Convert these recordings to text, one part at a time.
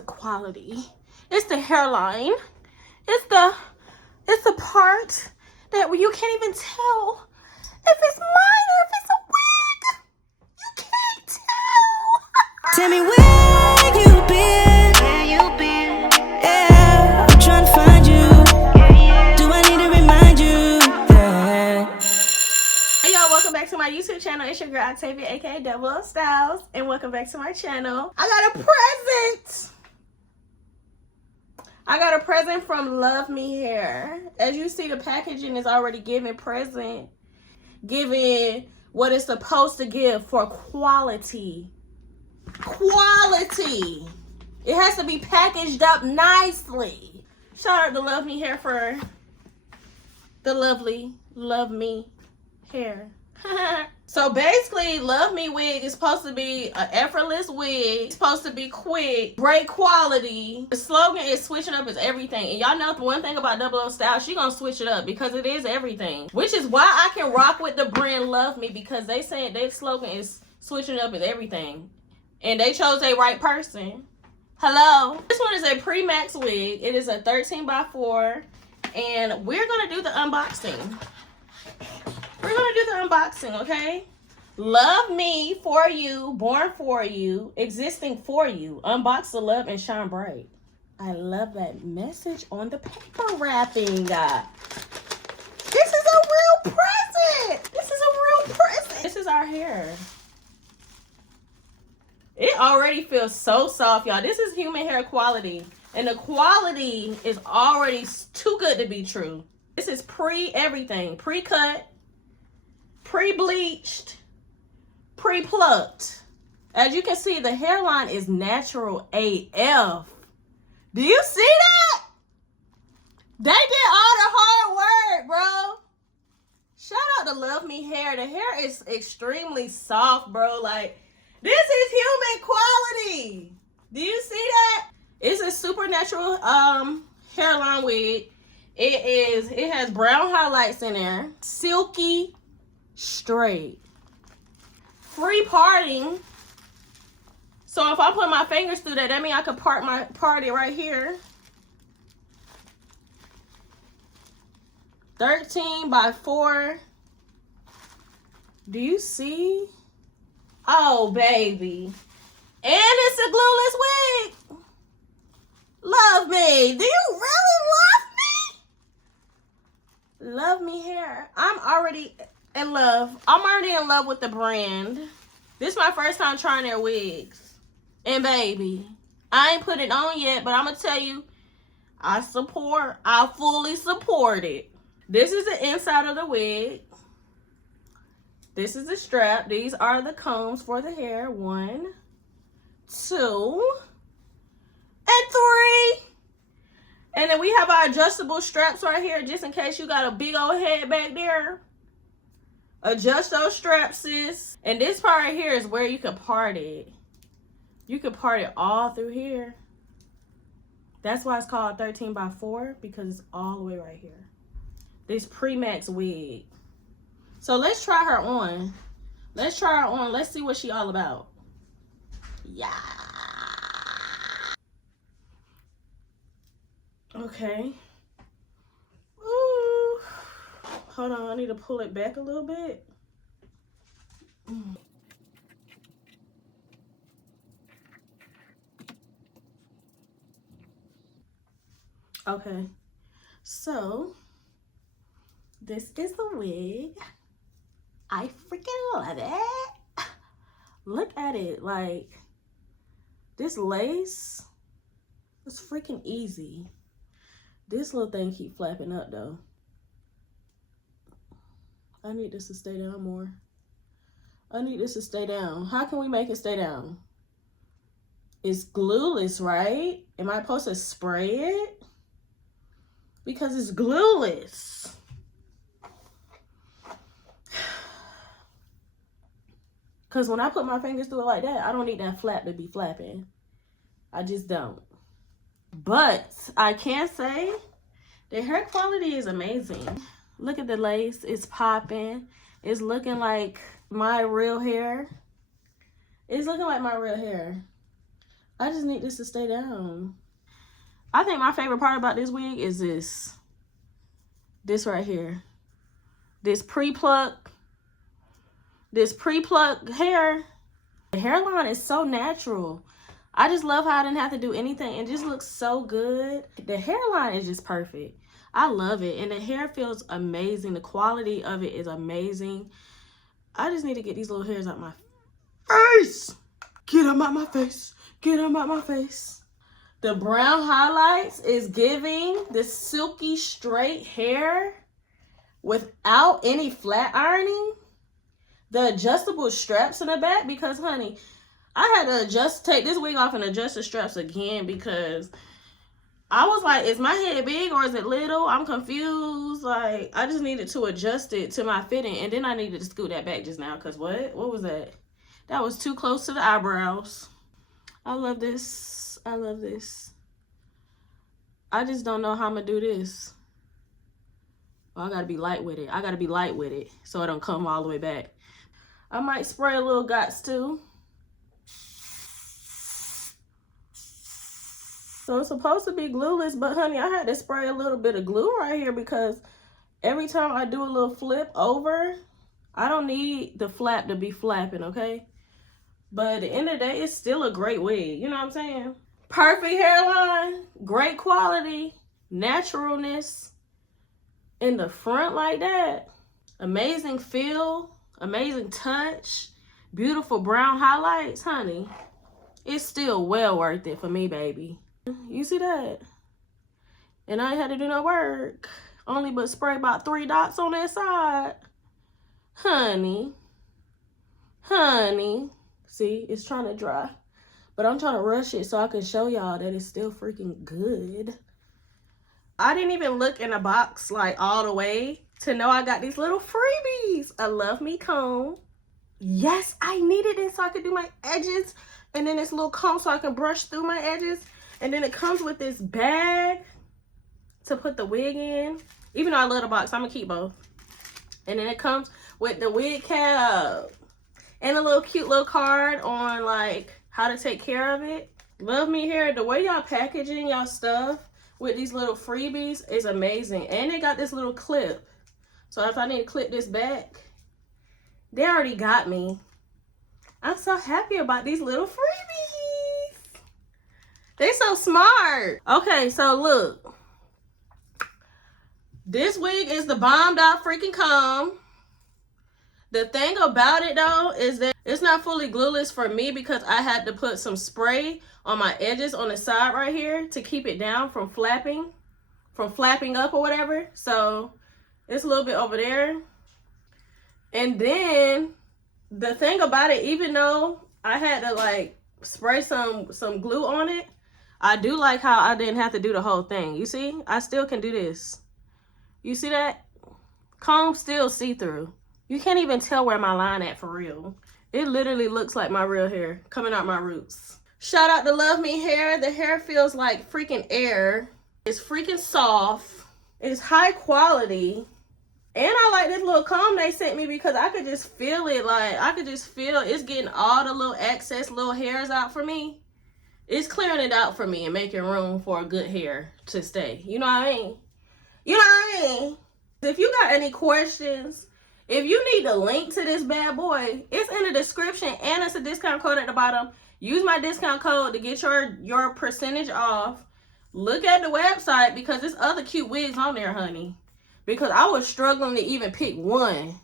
the quality. It's the hairline. It's the part that you can't even tell if it's mine or if it's a wig. You can't tell. Tell me where you been. Yeah, I'm trying to find you. Do I need to remind you? Yeah. Hey y'all, welcome back to my YouTube channel. It's your girl Octavia, aka Double O Styles, and welcome back to my channel. I got a present. I got a present from LuvMe Hair. As you see, the packaging is already giving what it's supposed to give for quality. Quality. It has to be packaged up nicely. Shout out to LuvMe Hair for the lovely LuvMe Hair. So basically, LuvMe wig is supposed to be an effortless wig. It's supposed to be quick, great quality. The slogan is switching up is everything. And y'all know the one thing about Double O Style, she gonna switch it up because it is everything. Which is why I can rock with the brand LuvMe, because they saying their slogan is switching up is everything. And they chose a right person. Hello. This one is a PreMax wig. It is a 13x4. And we're gonna do the unboxing. We're gonna do the unboxing, okay? LuvMe for you, born for you, existing for you. Unbox the love and shine bright. I love that message on the paper wrapping. This is a real present. This is a real present. This is our hair. It already feels so soft, y'all. This is human hair quality. And the quality is already too good to be true. This is everything. Pre-cut, pre-bleached, pre-plucked. As you can see, the hairline is natural AF. Do you see that? They did all the hard work, bro. Shout out to LuvMe Hair. The hair is extremely soft, bro. Like, this is human quality. Do you see that? It's a supernatural hairline wig. It has brown highlights in there. Silky, straight, free parting. So if I put my fingers through that means I could part it right here. 13x4. Do you see? Oh baby, and it's a glueless wig. LuvMe, do you really love me? LuvMe Hair. I'm already in love. I'm already in love with the brand. This is my first time trying their wigs. And baby, I ain't put it on yet, but I'm gonna tell you, I fully support it. This is the inside of the wig. This is the strap. These are the combs for the hair. 1, 2, and 3. And then we have our adjustable straps right here, just in case you got a big old head back there. Adjust those straps, sis. And this part right here is where you can part it. You can part it all through here. That's why it's called 13x4, because it's all the way right here. This PreMax wig. So let's try her on. Let's try her on. Let's see what she all about. Yeah. Okay. Ooh. Hold on, I need to pull it back a little bit. Okay. So, this is the wig. I freaking love it. Look at it. Like, this lace is freaking easy. This little thing keep flapping up though. I need this to stay down more. I need this to stay down. How can we make it stay down? It's glueless, right? Am I supposed to spray it? Because it's glueless. Because when I put my fingers through it like that, I don't need that flap to be flapping. I just don't. But I can say the hair quality is amazing. Look at the lace. It's popping. It's looking like my real hair. It's looking like my real hair. I just need this to stay down. I think my favorite part about this wig is this. This right here. This pre-plucked hair. The hairline is so natural. I just love how I didn't have to do anything. It just looks so good. The hairline is just perfect. I love it. And the hair feels amazing. The quality of it is amazing. I just need to get these little hairs out my face. Get them out my face. Get them out my face. The brown highlights is giving this silky straight hair without any flat ironing. The adjustable straps in the back, because honey, I had to take this wig off and adjust the straps again because I was like, is my head big or is it little? I'm confused. Like, I just needed to adjust it to my fitting, and then I needed to scoot that back just now because what was that? That was too close to the eyebrows. I love this. I love this. I just don't know how I'm gonna do this. Well, I gotta be light with it. I gotta be light with it so it don't come all the way back. I might spray a little Gots too. So it's supposed to be glueless, but honey, I had to spray a little bit of glue right here because every time I do a little flip over, I don't need the flap to be flapping, okay? But at the end of the day, it's still a great wig. You know what I'm saying? Perfect hairline, great quality, naturalness in the front like that. Amazing feel, amazing touch, beautiful brown highlights, honey. It's still well worth it for me, baby. You see that? And I ain't had to do no work. Only but spray about 3 dots on that side. Honey. Honey. See, it's trying to dry. But I'm trying to rush it so I can show y'all that it's still freaking good. I didn't even look in the box like all the way to know I got these little freebies. A LuvMe comb. Yes, I needed it so I could do my edges. And then this little comb so I can brush through my edges. And then it comes with this bag to put the wig in. Even though I love the box, I'm gonna keep both. And then it comes with the wig cap. And a little cute little card on like how to take care of it. LuvMe Hair, the way y'all packaging y'all stuff with these little freebies is amazing. And they got this little clip. So if I need to clip this back, they already got me. I'm so happy about these little freebies. They so smart. Okay, so look. This wig is the bombed out freaking comb. The thing about it though is that it's not fully glueless for me because I had to put some spray on my edges on the side right here to keep it down from flapping up or whatever. So it's a little bit over there. And then the thing about it, even though I had to like spray some glue on it, I do like how I didn't have to do the whole thing. You see, I still can do this. You see that? Comb still see-through. You can't even tell where my line at for real. It literally looks like my real hair coming out my roots. Shout out to LuvMe Hair. The hair feels like freaking air. It's freaking soft. It's high quality. And I like this little comb they sent me because I could just feel it. Like, I could just feel it's getting all the little excess little hairs out for me. It's clearing it out for me and making room for a good hair to stay. You know what I mean? You know what I mean? If you got any questions, if you need the link to this bad boy, it's in the description and it's a discount code at the bottom. Use my discount code to get your percentage off. Look at the website because there's other cute wigs on there, honey. Because I was struggling to even pick one.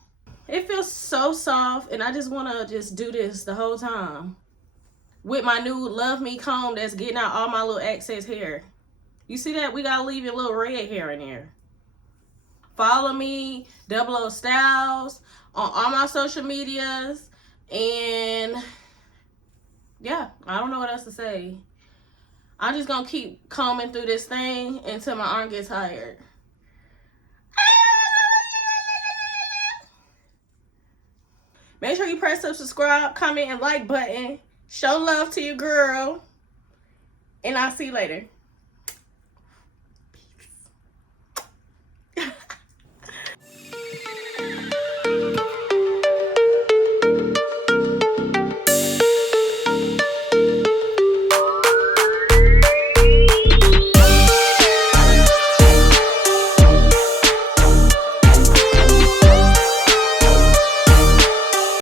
It feels so soft and I just want to just do this the whole time. With my new LuvMe comb that's getting out all my little excess hair. You see that? We got to leave your little red hair in there. Follow me, 00 Styles, on all my social medias. And yeah, I don't know what else to say. I'm just going to keep combing through this thing until my arm gets tired. Make sure you press the subscribe, comment, and like button. Show love to your girl. And I'll see you later.